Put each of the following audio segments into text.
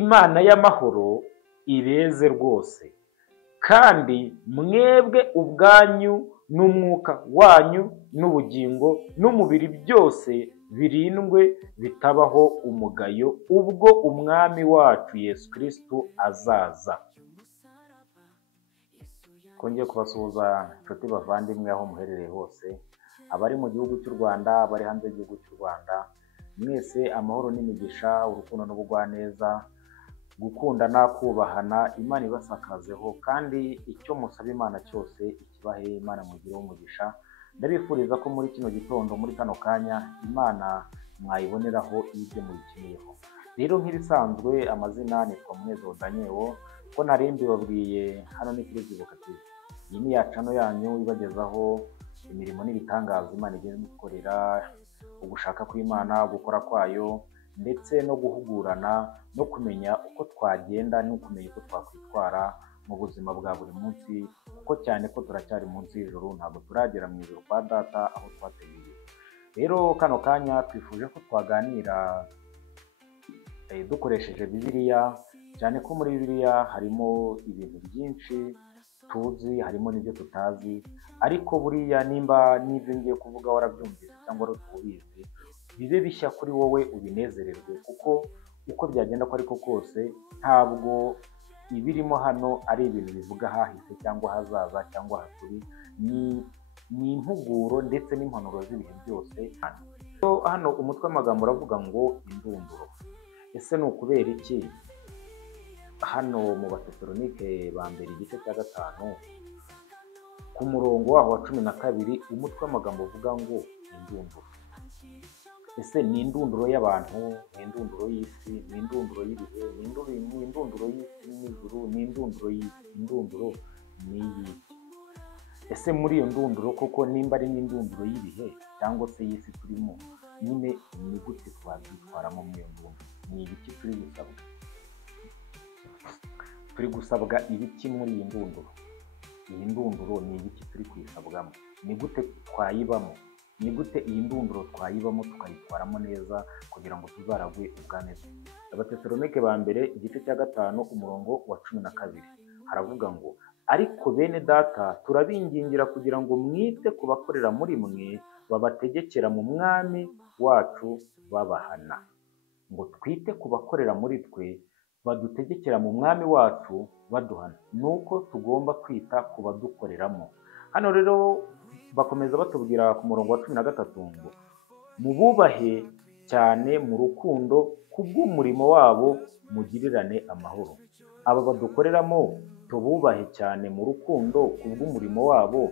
Imana y'amahoro ibeze rwose, kandi mwebwe ubwanyu n'umwuka wanyu n'ubugingo n'umubiri byose birindwe bitabaho umugayo ubwo umwami wacu Yesu Kristo azaza. Kongeye kubasuhuza inshuti bavandimwe aho muherereye hose, abari mu gihugu cy'u Rwanda, abari hanze y'igihugu cy'u Rwanda, mwese amahoro n'imigisha, urukundo n'ubugwaneza, gukundana, kubahana, Imana ibasakazeho, kandi icyo musaba Imana cyose ikibahe, Imana mugireho umugisha. Ndabifuriza ko muri kino gitondo, muri kano kanya, Imana mwayiboneraho ibyo muyikeneyeho. Rero nk'ibisanzwe amazina nitwa Munezero Daniel, ko nari mbibabwiye hano ni kuri Zibuka TV. Iyi ni ya channel yanyu ibagezaho imirimo n'ibitangaza Imana igenda ikorera, ugushaka kw'Imana, gukora kwayo, ndetse no guhugurana no kumenya uko twagenda no kumenya uko twakwitwara mu buzima bwa buri munsi, kuko cyane ko turacyari munsi y'ijuru, ntabwo turagera mu ijuru kwa data aho twateguriye. Rero kano kanya twifuje ko twaganira dukoresheje Bibiliya, cyane ko muri Bibiliya harimo ibintu byinshi tuzi, harimo n'ibyo tutazi, ariko buriya nimba n'ibyo ngiye kuvuga warabyumvise cyangwa ubizi, bibe bishya kuri wowe, ubinezererwe, kuko uko byagenda ko ariko kose ntabwo ibirimo hano ari ibintu bivuga hahise cyangwa hazaza cyangwa haturi, ni impuguro ndetse n'impanuro z'ibihe byose. Hano umutwe w'amagambo uravuga ngo indunduro. Ese ni ukubera iki hano mu Batesalonike ba mbere igice cya 5 ku murongo waho wa 12 umutwe w'amagambo uvuga ngo indunduro? Ese ni indunduro y'abantu, ni indunduro y'isi, ni indunduro y'ibihe, ni indunduro y'isi n'ijuru, ni indunduro y'isi, indunduro ni y'iki? Ese muri iyo ndunduro koko nimba ari n'indunduro y'ibihe cyangwa se y'isi turimo, nyine ni gute twabyitwaramo muri iyo ndunduro? Ni ibiki turi gusabwa? Turi gusabwa ibiki muri iyi ndunduro? Iyi ndunduro ni ibiki turi kuyisabwamo? Ni gute twayibamo? Ni gute iyi ndunduro twayibamo tukayitwaramo neza kugira ngo tuzaragwe ubwami bwe? Abatesalonike ba mbere igice cya 5 umurongo wa 12 haravuga ngo, ariko bene data turabingingira kugira ngo mwite ku bakorera muri mwe, babategekera mu mwami wacu babahana. Ngo twite ku bakorera muri twe, badutegekera mu mwami wacu baduhana. Nuko tugomba kwita ku badukoreramo. Hano rero bakomeza batubwira ku murongo wa 13 ngo, mububahe cyane mu rukundo kubw'umurimo wabo, mugirirane amahoro. Aba badukoreramo tububahe cyane mu rukundo kubw'umurimo wabo,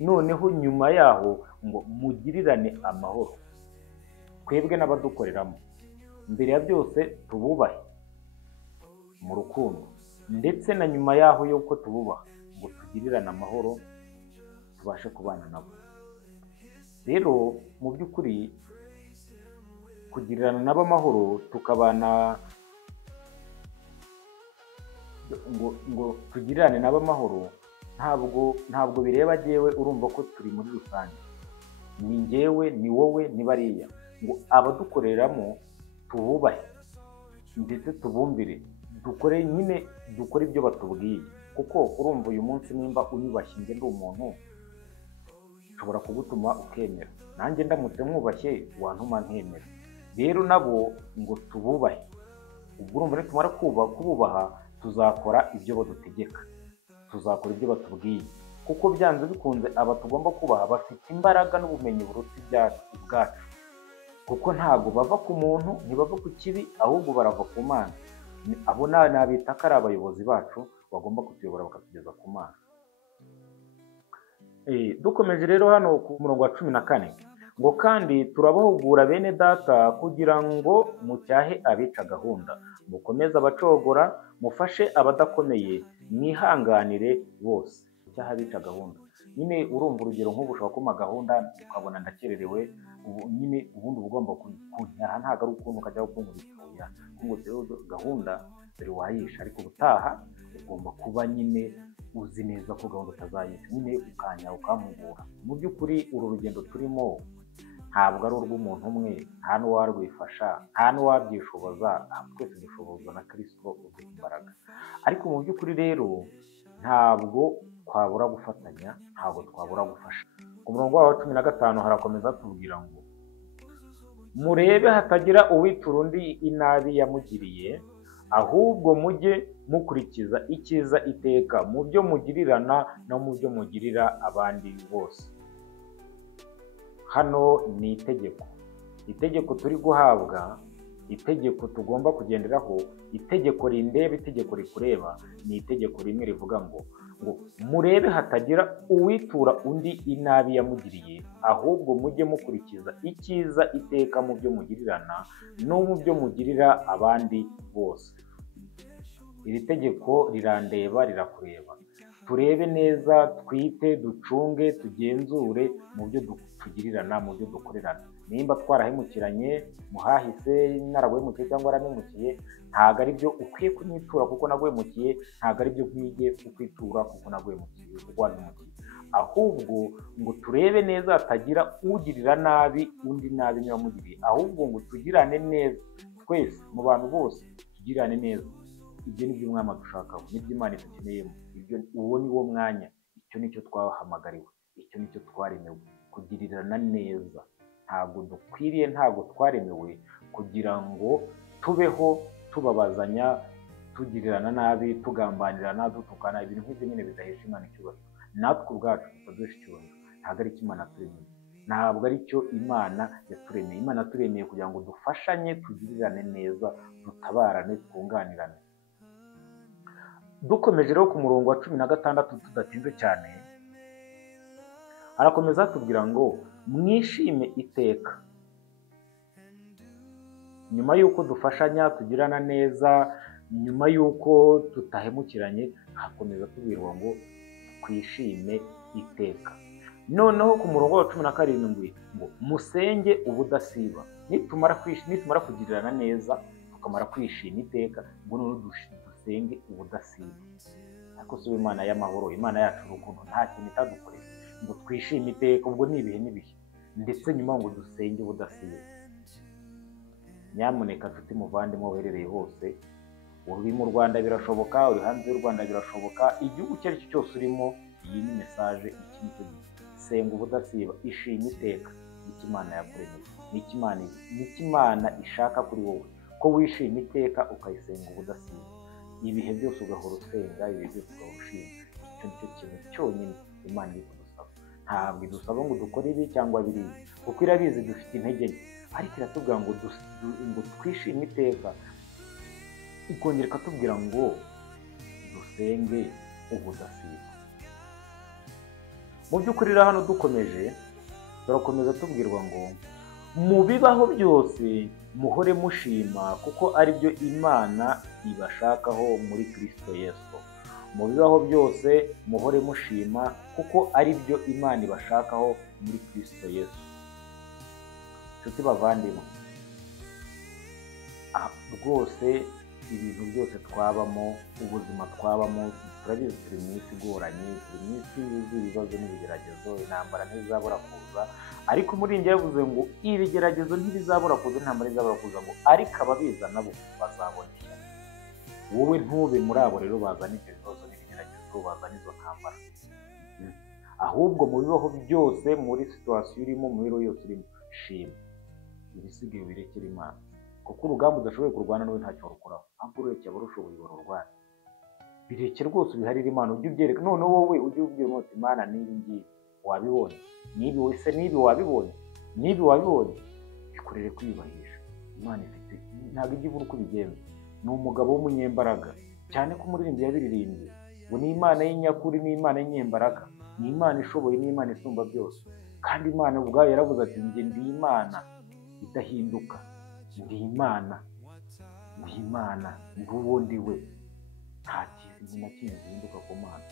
noneho nyuma yaho ngo mugirirane amahoro. Twebwe n'abadukoreramo, mbere ya byose tububahe mu rukundo, ndetse na nyuma yaho yuko tububaha ngo tugirirane amahoro, tubashe kubana nabo. Rero mu by'ukuri kugirirana nabo amahoro, tukabana ngo tugirirane nabo amahoro, ntabwo bireba jyewe, urumva ko turi muri rusange, ni njyewe, ni wowe, ni bariya. Ngo abadukoreramo tububahe ndetse tubumbire, dukore ibyo batubwiye, kuko urumva uyu munsi nimba unyubashye, njye ndi umuntu, ushobora kugutuma ukemera, nanjye ndamutse mwubashye wantuma nkemera. Rero nabo ngo tububahe. Ubwo urumva nitumara kububaha, tuzakora ibyo badutegeka, tuzakora ibyo batubwiye, kuko byanze bikunze aba tugomba kubaha bafite imbaraga n'ubumenyi buruta ubwacu, kuko ntabwo bava ku muntu, ntibava ku kibi, ahubwo barava ku Mana. Abo nabita ko ari abayobozi bacu, bagomba kutuyobora bakatugeza ku Mana. Dukomeje rero hano ku murongo wa 14 ngo, kandi turabahugura bene data kugira ngo mucyahe abica gahunda, mukomeze abacogora, mufashe abadakomeye, mwihanganire bose. Icyaha abica gahunda, nyine urumva urugero nk'ubu ushobora kuma gahunda ukabona ndakererewe, nyine ubundi ugomba kunyaha, ntabwo ari ukuntu ukajya gukumurikira ngo rero gahunda bari wayisha, ariko ubutaha ugomba kuba nyine uzi neza ko gahunda utazayisha, nyine ukanya ukamugura. Mu by'ukuri uru rugendo turimo ntabwo ari urw'umuntu umwe, nta n'uwarwifasha, nta n'uwabyishoboza, twese dushobozwa na Kristo uduha imbaraga. Ariko mu by'ukuri rero ntabwo twabura gufatanya, ntabwo twabura gufasha. Ku murongo wa 15 harakomeza tubwira ngo murebe hatagira uwitura undi inabi yamugiriye, ahubwo mujye mukurikiza icyiza iteka mu byo mugirirana no mu byo mugirira abandi bose. Hano ni itegeko turi guhabwa, itegeko tugomba kugenderaho, itegeko rindeba, itegeko rikureba, ni itegeko rimwe rivuga ngo murebe hatagira uwitura undi inabi yamugiriye, ahubwo mujye mukurikiza icyiza iteka mu byo mugirirana no mu byo mugirira abandi bose. Iri tegeko rirandeba, rirakureba. Turebe neza, twite, ducunge, tugenzure mu byo tugirirana, mu byo dukorerana. Nimba twarahemukiranye, muhahise naraguhemukiye cyangwa aranemukiye, ntabwo ari byo ukwiye kunyitura kuko naguhemukiye, ntabwo ari byo nkwiye kukwitura kuko naguhemukiye, kuko wanemukiye. Ahubwo ngo turebe neza hatagira ugirira nabi undi nabi niba mugiriye, ahubwo ngo tugirane neza twese mu bantu bose, tugirane neza. Ibyo ni byo umwami adushakaho, nibyo Imana idukeneyemo. Uwo ni wo mwanya, icyo nicyo twahamagariwe, icyo nicyo twaremewe, kugirirana neza. Ntabwo dukwiriye, ntabwo twaremewe kugira ngo tubeho tubabazanya, tugirirana nabi, tugambanirana, dutukana, ibintu nk'ibyo nyine bidahesha Imana icyubahiro. Natwe ubwacu tutaduhesha icyubahiro, ntabwo ari cyo Imana yaturemeye, ntabwo ari cyo Imana yaturemeye. Imana yaturemeye kugira ngo dufashanye, tugirirane neza, dutabarane, twunganirane. Dukomeje rero ku murongo wa 16 tudatinze cyane, arakomeza atubwira ngo mwishime iteka. Nyuma y'uko dufashanya, tugirana neza, nyuma y'uko tutahemukiranye, hakomeza tubwirwa ngo twishime iteka. Noneho ku murongo wa 17 ngo musenge ubudasiba. Nitumara kugirirana neza, tukamara kwishima iteka, ngo noneho dusenge ubudasiba. Ariko si Imana y'amahoro, Imana yacu urukundo, nta kintu itadukorera ngo twishime iteka, ubwo ni ibihe n'ibihe, ndetse nyuma ngo dusenge ubudasiba. Nyamuneka nshuti muvandimwe uherereye hose, uri mu Rwanda birashoboka, uri hanze y'u Rwanda birashoboka, igihugu icyo ari cyo cyose urimo, iyi ni mesaje, iki nicyo gihe. Senga ubudasiba, ishima iteka, nicyo Imana yakuremeye, nicyo Imana ishaka kuri wowe, ko wishima iteka ukayisenga ubudasiba. Ibihe byose ugahora usenga, ibihe byose ugahora ushima. Icyo nicyo kintu cyonyine Imana iri kudusaba. Ntabwo idusaba ngo dukore ibi cyangwa biriya, kuko irabizi dufite intege nke, ariko iratubwira ngo twishime iteka, ikongera ikatubwira ngo dusenge ubudasiba. Mu by'ukuri rero hano dukomeje, turakomeza tubwirwa ngo mu bibaho byose muhore mushima, kuko ari byo Imana ibashakaho muri Kristo Yesu. Mu bibaho byose muhore mushima, kuko ari byo Imana ibashakaho muri Kristo Yesu. Nshuti bavandimwe, rwose ibintu byose twabamo, ubuzima twabamo, turabizi turi mu isi igoranye, turi mu isi yuzuye ibibazo n'ibigeragezo, intambara ntizabura kuza. Ariko muri njye yavuze ngo ibigeragezo ntibizabura kuza, intambara ntizabura kuza, ngo ariko ababiza nabo bazabona ishyano. Wowe ntube muri abo rero bazana ibyo bibazo n'ibigeragezo, bazana izo ntambara. Ahubwo mu bibaho byose, muri situwasiyo urimo, mu biro yose urimo, shima. Ibisigaye birekere Imana, kuko urugamba udashoboye kurwana nawe ntacyo warukoraho, ahubwo urekeye abarushoboye barurwana. Bireke rwose ubiharire Imana, ujye ubyereka. Noneho wowe ujye ubwira uti Imana n'ibi ngibi wabibonye, n'ibi wese n'ibi wabibonye, n'ibi wabibonye, bikorere kwiyubahisha. Imana ifite, ntabwo ijya ibura uko ibigenza. Ni umugabo w'umunyembaraga, cyane ko umuririmbyi yabiririmbye ngo ni Imana y'inyakuri, ni Imana y'inyembaraga, ni Imana ishoboye, ni Imana isumba byose. Kandi Imana ubwayo yaravuze ati njye ndi Imana idahinduka, ndi Imana, ndi uwo ndi we, nta kintu na kimwe gihinduka ku Mana.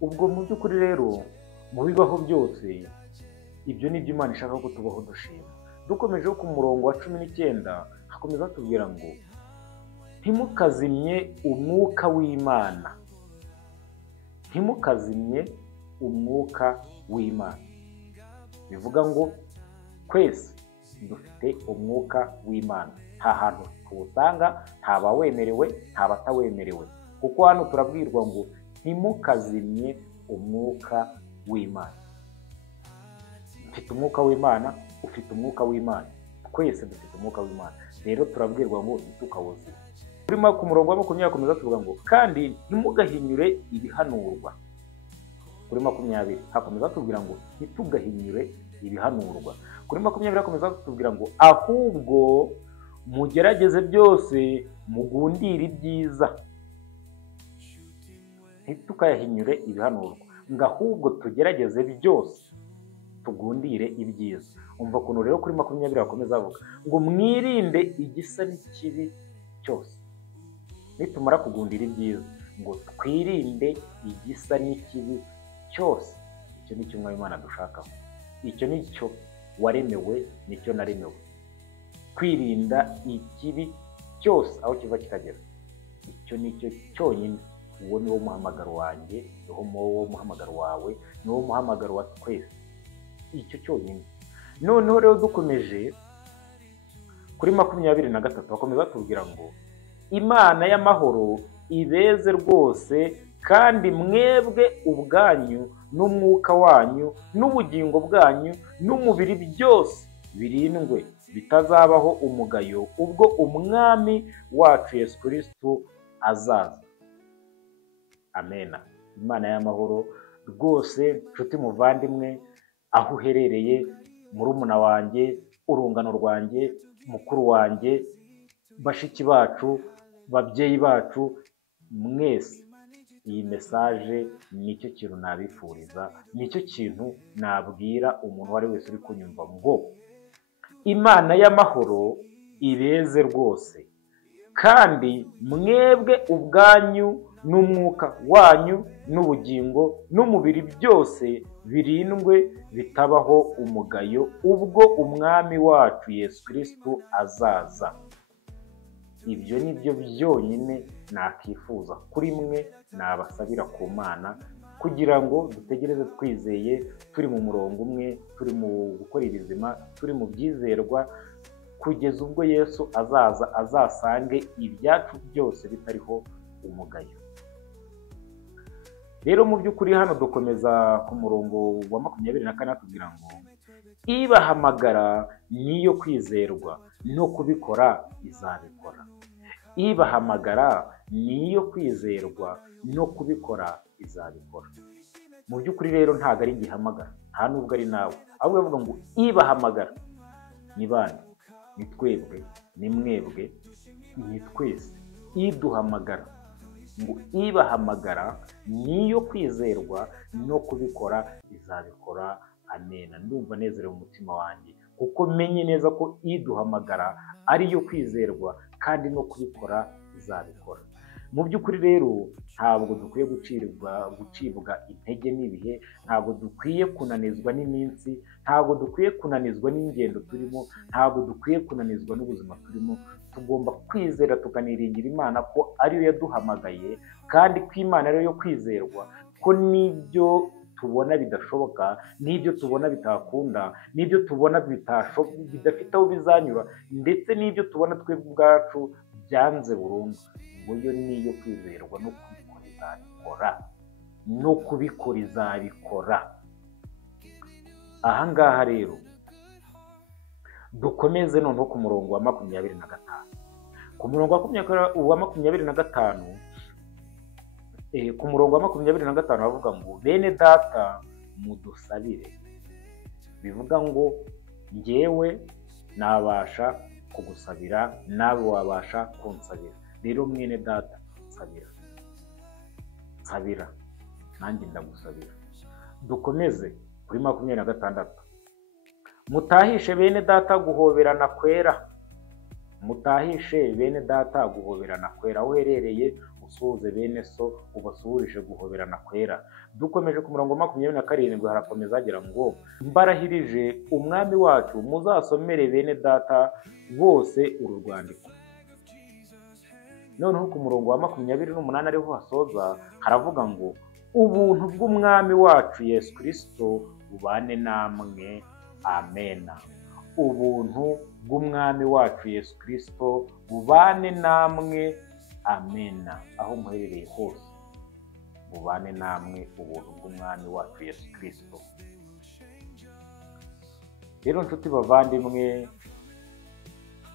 Ubwo mu by'ukuri rero mu bibaho byose, ibyo ni byo Imana ishaka ko tubaho dushima. Dukomeje ku murongo wa 19 hakomeza atubwira ngo ntimukazimye umwuka w'Imana, ntimukazimye umwuka w'Imana. bivuga ngo twese dufite umwuka w'Imana, nta hantu tuwusanga, nta bawemerewe, nta batawemerewe, kuko hano turabwirwa ngo ntimukazimye umwuka w'Imana. Mfite umwuka w'Imana, ufite umwuka w'Imana, twese dufite umwuka w'Imana, rero turabwirwa ngo ntitukawuzime. Ku murongo wa 20 hakomeza tuvuga ngo kandi ntimugahinyure ibihanurwa. Kuri 20 hakomeza tubwira ngo ntitugahinyure ibihanurwa. Kuri 20 hakomeza tubwira ngo ahubwo mugerageze byose mugundire ibyiza. Ntitukahinyure ibihanurwa, ngo ahubwo tugerageze byose tugundire ibyiza. Umva kuntu rero kuri 20 hakomeza avuga ngo mwirinde igisa n'ikibi cyose. Nitumara kugundira ibyiza ngo twirinde igisa n'ikibi cyose. Icyo ni cyo Imana dushakaho, icyo ni cyo waremewe, nicyo naremewe, kwirinda ikibi cyose aho kiva kikagera. Icyo ni cyo cyonyine. Uwo ni wo muhamagaro wanjye, ni wo muhamagaro wawe, ni wo muhamagaro wa twese. Icyo cyonyine. Noneho rero dukomeje kuri 23 bakomeza tubwira ngo Imana y'amahoro ibeze rwose, kandi mwebwe ubwanyu n'umwuka wanyu n'ubugingo bwanyu n'umubiri byose birindwe bitazabaho umugayo ubwo umwami wacu Yesu Kristo azaza. Amena. Imana y'amahoro rwose, nshuti muvandimwe, aho uherereye, murumuna wanjye, urungano rwanjye, mukuru wanjye, bashiki bacu, babyeyi bacu, mwese iyi message nicyo kintu nabifuriza, nicyo kintu nabwira umuntu wari wese uri kunyumva ngo Imana y'amahoro ibeze rwose, kandi mwebwe ubwanyu n'umwuka wanyu n'ubugingo n'umubiri byose birindwe bitabaho umugayo ubwo umwami wacu Yesu Kristo azaza. Ibyo ni byo byonyine nakifuza kuri mwe, nabasabira ku Mana, kugira ngo dutegereze twizeye, turi mu murongo umwe, turi mu gukora ibizima, turi mu byizerwa, kugeza ubwo Yesu azaza azasange ibyacu byose bitariho umugayo. Rero mu by'ukuri hano dukomeza ku murongo wa 24 tubwira ngo ibahamagara niyo kwizerwa no kubikora izabikora. Ibahamagara niyo kwizerwa no kubikora izabikora. Mu by'ukuri rero ntago ari igihamagara, nta nubwo ari nawe, ahubwo bavuga ngo ibahamagara ni bande? Ni twebwe, ni mwebwe, ni twese. Iduhamagara ngo ibahamagara niyo kwizerwa no kubikora izabikora. Amena. Ndumva nezerewe mu mutima wanjye, kuko menye neza ko iduhamagara ariyo kwizerwa kandi no kubikora izabikora. Mu by'ukuri rero ntabwo dukwiye gucibwa intege n'ibihe, ntabwo dukwiye kunanizwa n'iminsi, ntabwo dukwiye kunanizwa n'ingendo turimo, ntabwo dukwiye kunanizwa n'ubuzima turimo. Tugomba kwizera tukaniringira Imana ko ariyo yaduhamagaye, kandi ko Imana ariyo yo kwizerwa, ko n'ibyo tubona bidashoboka, n'ibyo tubona bitakunda, n'ibyo tubona bidafite aho bizanyura, ndetse n'ibyo tubona twebwe ubwacu byanze burundu, ngo yo niyo kwizerwa no kubikora izabikora, no kubikora izabikora. Ahangaha rero dukomeze noneho ku murongo wa 25. Ku murongo wa 25 ku murongo wa 25 bavuga ngo bene data mudusabire. Bivuga ngo njyewe nabasha kugusabira, nawe wabasha kunsabira. Rero mwene data sabira, nanjye ndagusabira. Dukomeze kuri 26. Mutahishe bene data guhoberana kwera. Mutahishe bene data guhoberana kwera. Aho uherereye usuhuze bene so, ubasuhurije guhoberana kwera. Dukomeje ku murongo wa 27 harakomeza agira ngo mbarahirije umwami wacu muzasomere bene data bose uru rwandiko. Noneho ku murongo wa 28 ariho hasoza haravuga ngo ubuntu bw'umwami wacu Yesu Kristo bubane namwe. amena. Ubuntu bw'umwami wacu Yesu Kristo bubane namwe, amena. Aho muherereye hose bubane namwe ubuntu bw'umwami wacu Yesu Kristo. Rero nshuti bavandimwe,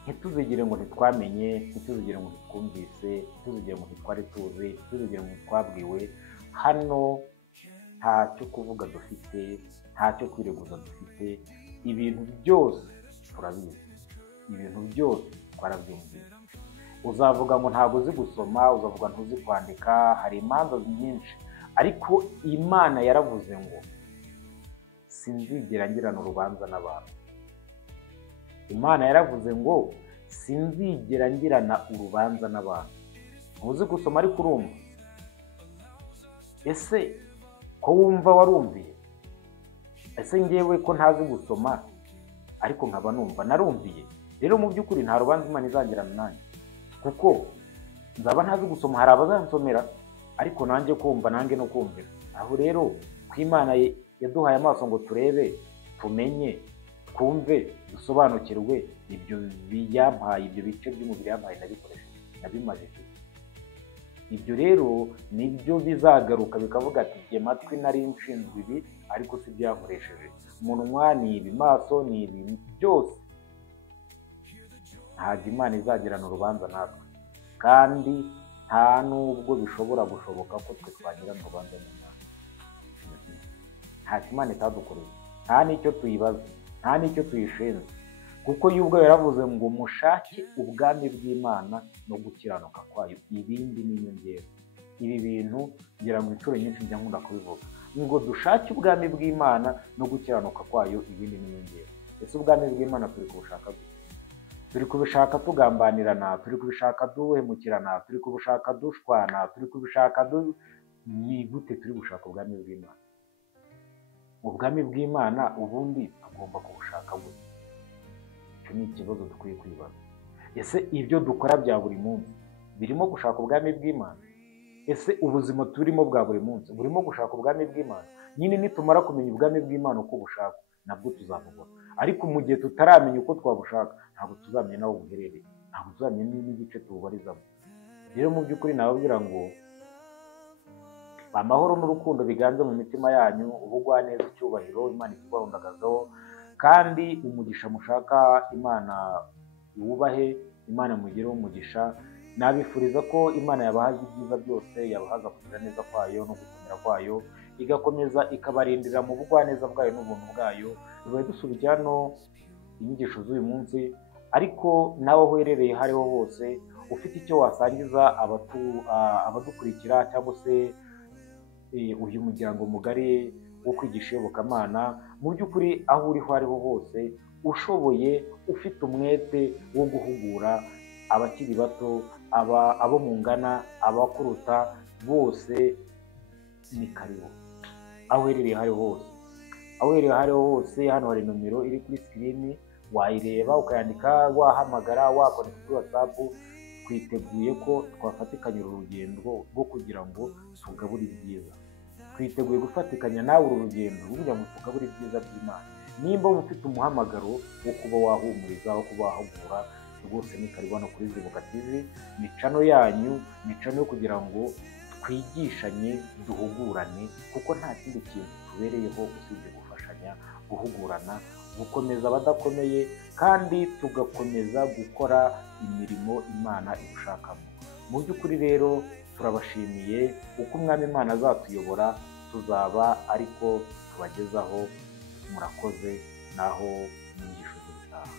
ntituzigire ngo ntitwamenye, ntituzigire ngo ntitwumvise, ntituzigire ngo ntitwari tuzi, ntituzigire ngo ntitwabwiwe. Hano ntacyo kuvuga dufite, ntacyo kwireguza dufite. Ibintu byose turabizi, ibintu byose twarabyumvise. Uzavuga ngo ntabwo uzi gusoma, uzavuga ntuzi kwandika, hari imanza nyinshi, ariko Imana yaravuze ngo sinzigera ngirana urubanza n'abantu. Imana yaravuze ngo sinzigera ngirana urubanza n'abantu. Ntuzi gusoma ariko urumva. Ese ko wumva warumviye? Ese ngewe ko ntazi gusoma ariko nkaba numva narumviye? Rero mu by'ukuri nta rubanza Imana izagirana nanjye, kuko nzaba ntazi gusoma. Hari abazansomera ariko nanjye kumva, nanjye no kumvira. Aho rero ko Imana yaduhaye amaso ngo turebe, tumenye, twumve, dusobanukirwe, ibyo biyampaye, ibyo bice by'umubiri yampaye nabikoresheje, nabimajije. Ibyo rero nibyo bizagaruka bikavuga ati igihe matwi nari nshinzwe ibi ariko si byankoresheje, umunwa ni ibi, maso ni ibi, byose. Ntabwo Imana izagirana urubanza natwe, kandi nta nubwo bishobora gushoboka ko twe twagirana urubanza n'Imana. Ntacyo Imana itadukoreye, nta n'icyo tuyibaza, nta n'icyo tuyishinze, kuko yo ubwo yaravuze ngo mushake ubwami bw'Imana no gukiranuka kwayo, ibindi ni inyongera. Ibi bintu ngira ngo inshuro nyinshi njya nkunda kubivuga, ngo dushake ubwami bw'Imana no gukiranuka kwayo, ibindi ni inyongera. Ese ubwami bw'Imana turi kubushaka gute? Turi kubishaka tugambanirana, turi kubishaka duhemukirana, turi kubushaka dushwana, turi kubishaka ni gute turi gushaka ubwami bw'Imana? Ubwami bw'Imana ubundi tugomba kubushaka gute? Icyo ni ikibazo dukwiye kwibaza. Ese ibyo dukora bya buri munsi birimo gushaka ubwami bw'Imana? Ese ubuzima turimo bwa buri munsi burimo gushaka ubwami bw'Imana? Nyine nitumara kumenya ubwami bw'Imana uko bushaka, nabwo tuzabubona. Ariko mu gihe tutaramenya uko twabushaka, ntabwo tuzamenya n'aho buherereye, ntabwo tuzamenya n'igice tububarizamo. Rero mu by'ukuri nababwira ngo amahoro n'urukundo biganze mu mitima yanyu, ubugwaneza, icyubahiro, Imana ikibahundagazaho, kandi umugisha mushaka Imana yubahe, Imana mugireho umugisha. Nabifuriza ko Imana yabahaza ibyiza byose, yabahaza kugira neza kwayo no gukomera kwayo, igakomeza ikabarindira mu bugwaneza bwayo n'ubuntu bwayo. Tubaye dusubije hano inyigisho z'uyu munsi, ariko nawe aho uherereye hariho hose, ufite icyo wasangiza abadukurikira, cyangwa se uyu muryango mugari wo kwigisha iyobokamana, mu by'ukuri aho uriho ariho hose, ushoboye, ufite umwete wo guhugura abakiri bato, abo mungana, abakuruta bose, ni karibu. Aho uherereye hariho hose, aho uherereye hariho hose, hano hari nomero iri kuri sikirini, wayireba ukayandika, wahamagara, wakoneka kuri WhatsApp. Twiteguye ko twafatikanya uru rugendo rwo kugira ngo tugabure ibyiza. Twiteguye gufatikanya nawe uru rugendo kugira ngo tugabure ibyiza by'Imana. Nimba ufite umuhamagaro wo kuba wahumuriza, wo kuba wahugura, rwose ni karibu hano kuri Zibuka TV. Ni cano yanyu, ni cano yo kugira ngo twigishanye, duhugurane, kuko nta kindi kintu tubereyeho usibye gufashanya, guhugurana, gukomeza abadakomeye, kandi tugakomeza gukora imirimo Imana idushakamo. Mu by'ukuri rero turabashimiye. Uko umwami Imana azatuyobora tuzaba ariko tubagezaho. Murakoze, naho inyigisho z'ubutaha.